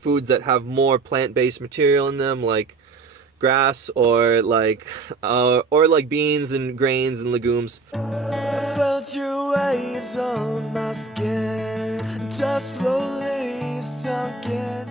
foods that have more plant-based material in them, like grass or like beans and grains and legumes. I felt your waves on my skin, just slowly sunk in.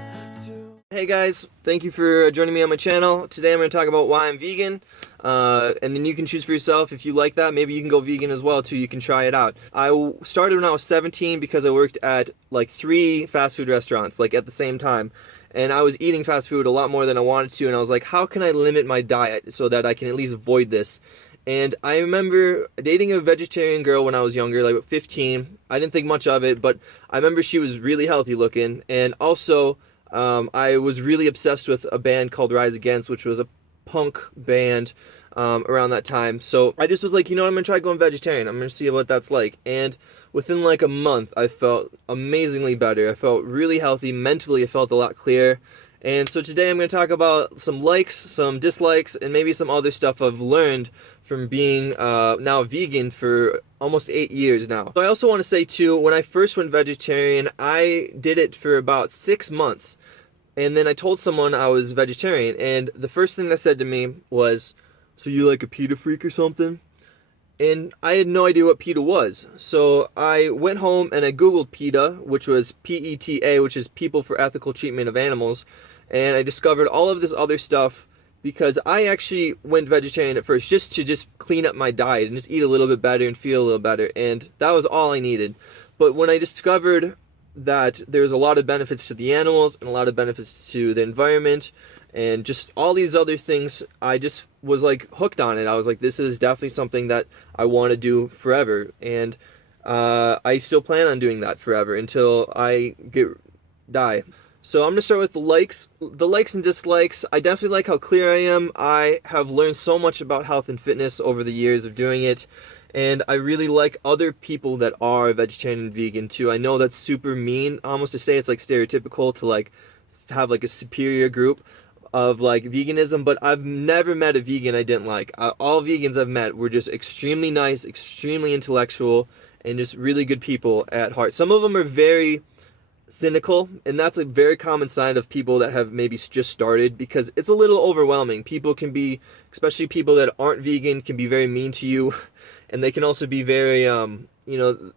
Hey guys, thank you for joining me on my channel. Today I'm going to talk about why I'm vegan, and then you can choose for yourself if you like that. Maybe you can go vegan as well too, you can try it out. I started when I was 17 because I worked at like 3 fast food restaurants like at the same time, and I was eating fast food a lot more than I wanted to, and I was like, how can I limit my diet so that I can at least avoid this? And I remember dating a vegetarian girl when I was younger, like 15. I didn't think much of it, but I remember she was really healthy looking, and also I was really obsessed with a band called Rise Against, which was a punk band around that time. So I just was like, you know what, I'm going to try going vegetarian. I'm going to see what that's like. And within like a month, I felt amazingly better. I felt really healthy. Mentally, I felt a lot clearer. And so today I'm going to talk about some likes, some dislikes, and maybe some other stuff I've learned from being now vegan for almost 8 years now. So I also want to say too, when I first went vegetarian, I did it for about 6 months. And then I told someone I was vegetarian, and the first thing they said to me was, so you like a PETA freak or something? And I had no idea what PETA was. So I went home and I Googled PETA, which was PETA, which is People for Ethical Treatment of Animals. And I discovered all of this other stuff because I actually went vegetarian at first just to clean up my diet and just eat a little bit better and feel a little better. And that was all I needed. But when I discovered that there's a lot of benefits to the animals and a lot of benefits to the environment and just all these other things, I just was like hooked on it. I was like, this is definitely something that I want to do forever, and I still plan on doing that forever until I die. So I'm gonna start with the likes and dislikes. I definitely like how clear I am. I have learned so much about health and fitness over the years of doing it, and I really like other people that are vegetarian and vegan too. I know that's super mean almost to say, it's like stereotypical to like have like a superior group of like veganism, but I've never met a vegan I didn't like. All vegans I've met were just extremely nice, extremely intellectual, and just really good people at heart. Some of them are very cynical, and that's a very common sign of people that have maybe just started, because it's a little overwhelming. People can be, especially people that aren't vegan, can be very mean to you, and they can also be very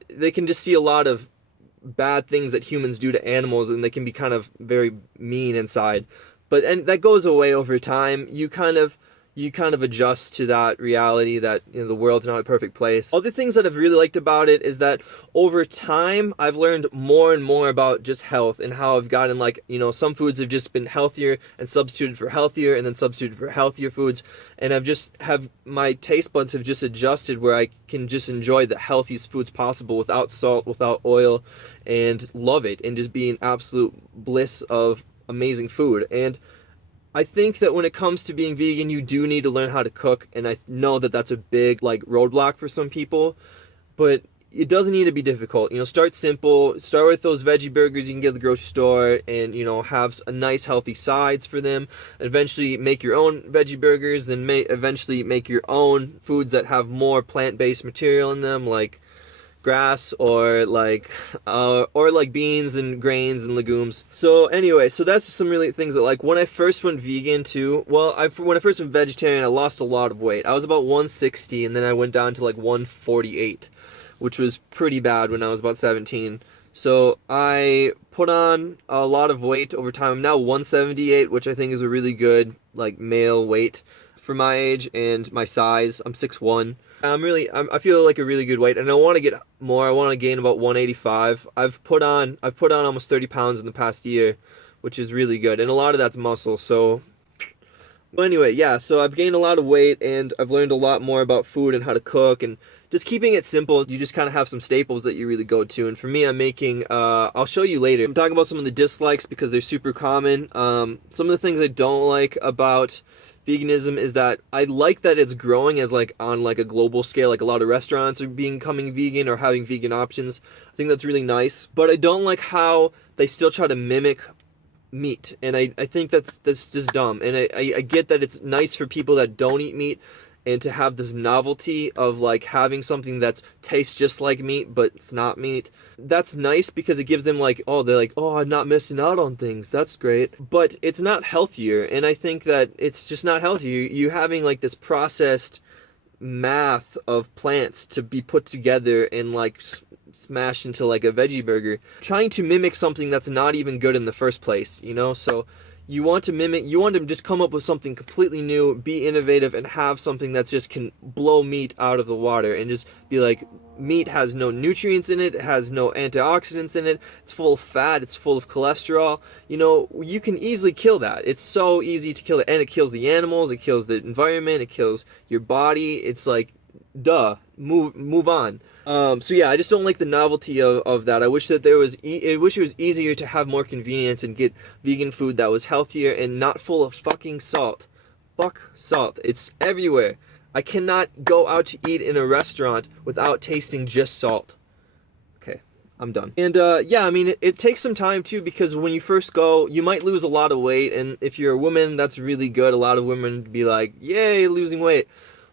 they can just see a lot of bad things that humans do to animals, and they can be kind of very mean inside. And that goes away over time. You kind of adjust to that reality that, you know, the world's not a perfect place. Other things that I've really liked about it is that over time I've learned more and more about just health, and how I've gotten, like, you know, some foods have just been healthier and substituted for healthier and then substituted for healthier foods, and my taste buds have just adjusted where I can just enjoy the healthiest foods possible without salt, without oil, and love it, and just be in absolute bliss of amazing food. And I think that when it comes to being vegan, you do need to learn how to cook, and I know that that's a big like roadblock for some people, but it doesn't need to be difficult. You know, start simple. Start with those veggie burgers you can get at the grocery store, and, you know, have a nice healthy sides for them. Eventually make your own veggie burgers, then eventually make your own foods that have more plant-based material in them, like grass or like beans and grains and legumes. So anyway, so that's just some really things that, like, when I first went vegan too, well, when I first went vegetarian, I lost a lot of weight. I was about 160, and then I went down to like 148, which was pretty bad when I was about 17. So I put on a lot of weight over time. I'm now 178, which I think is a really good like male weight for my age and my size. I'm 6'1". I feel like a really good weight, and I want to get more. I want to gain about 185. I've put on almost 30 pounds in the past year, which is really good, and a lot of that's muscle. So, but anyway, yeah, so I've gained a lot of weight, and I've learned a lot more about food and how to cook, and just keeping it simple. You just kind of have some staples that you really go to, and for me, I'm making, I'll show you later. I'm talking about some of the dislikes because they're super common. Some of the things I don't like about veganism is that I like that it's growing as like on like a global scale, like a lot of restaurants are becoming vegan or having vegan options. I think that's really nice, but I don't like how they still try to mimic meat, and I think that's just dumb. And I get that it's nice for people that don't eat meat, and to have this novelty of like having something that's tastes just like meat but it's not meat. That's nice because it gives them like, oh, they're like, oh, I'm not missing out on things, that's great. But it's not healthier, and I think that it's just not healthy. You having like this processed math of plants to be put together and like smashed into like a veggie burger, trying to mimic something that's not even good in the first place, you know? So you want to just come up with something completely new, be innovative, and have something that's just can blow meat out of the water, and just be like, meat has no nutrients in it, it has no antioxidants in it, it's full of fat, it's full of cholesterol. You know, you can easily kill that. It's so easy to kill it, and it kills the animals, it kills the environment, it kills your body. It's like, duh, move on. So yeah, I just don't like the novelty of that. I wish that I wish it was easier to have more convenience and get vegan food that was healthier and not full of fucking salt. Fuck salt. It's everywhere. I cannot go out to eat in a restaurant without tasting just salt. Okay, I'm done. And yeah, I mean, it takes some time too, because when you first go, you might lose a lot of weight, and if you're a woman, that's really good. A lot of women be like, yay, losing weight.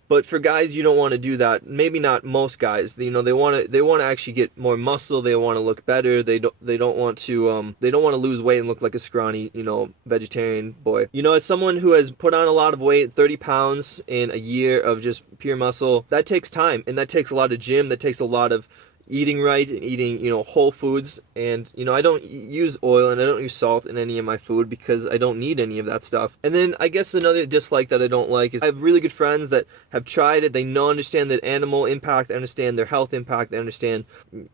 But for guys, you don't want to do that. Maybe not most guys. You know, they want to actually get more muscle. They want to look better. They don't want to lose weight and look like a scrawny, you know, vegetarian boy. You know, as someone who has put on a lot of weight, 30 pounds in a year of just pure muscle, that takes time, and that takes a lot of gym. That takes a lot of eating right and eating, you know, whole foods. And, you know, I don't use oil and I don't use salt in any of my food because I don't need any of that stuff. And then I guess another dislike that I don't like is I have really good friends that have tried it. They understand the animal impact, they understand their health impact, they understand,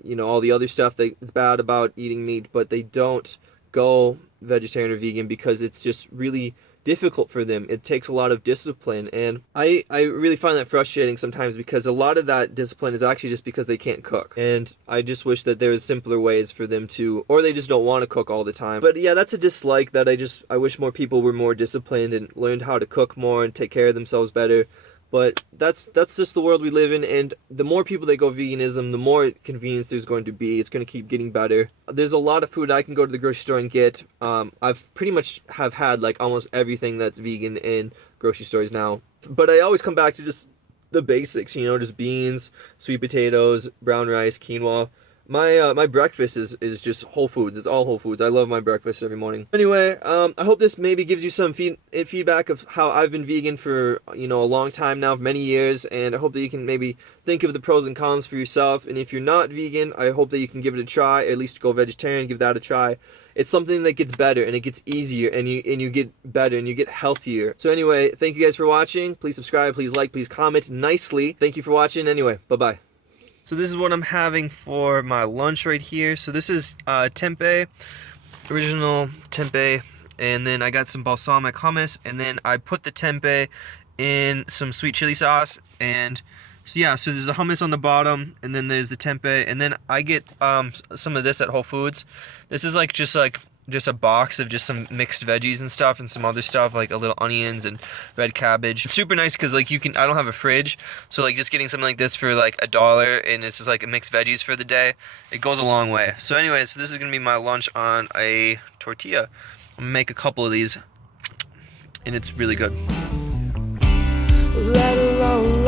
you know, all the other stuff that's bad about eating meat, but they don't go vegetarian or vegan because it's just really difficult for them. It takes a lot of discipline, and I really find that frustrating sometimes, because a lot of that discipline is actually just because they can't cook, and I just wish that there was simpler ways for them to, or they just don't want to cook all the time. But yeah, that's a dislike that I wish more people were more disciplined and learned how to cook more and take care of themselves better. But that's just the world we live in, and the more people that go veganism, the more convenience there's going to be. It's going to keep getting better. There's a lot of food I can go to the grocery store and get. I've pretty much have had like almost everything that's vegan in grocery stores now. But I always come back to just the basics, you know, just beans, sweet potatoes, brown rice, quinoa. My breakfast is just whole foods. It's all whole foods. I love my breakfast every morning. Anyway, I hope this maybe gives you some feedback of how I've been vegan for, you know, a long time now, many years, and I hope that you can maybe think of the pros and cons for yourself. And if you're not vegan, I hope that you can give it a try, or at least go vegetarian, give that a try. It's something that gets better and it gets easier, and you get better and you get healthier. So anyway, thank you guys for watching. Please subscribe, please like, please comment nicely. Thank you for watching. Anyway, bye-bye. So this is what I'm having for my lunch right here. So this is tempeh, original tempeh, and then I got some balsamic hummus, and then I put the tempeh in some sweet chili sauce. And so yeah, so there's the hummus on the bottom, and then there's the tempeh, and then I get some of this at Whole Foods. This is like just a box of just some mixed veggies and stuff, and some other stuff like a little onions and red cabbage. It's super nice because like I don't have a fridge, so like just getting something like this for like $1, and it's just like a mixed veggies for the day, it goes a long way. So anyway, so this is gonna be my lunch on a tortilla. I'm gonna make a couple of these, and it's really good. Let alone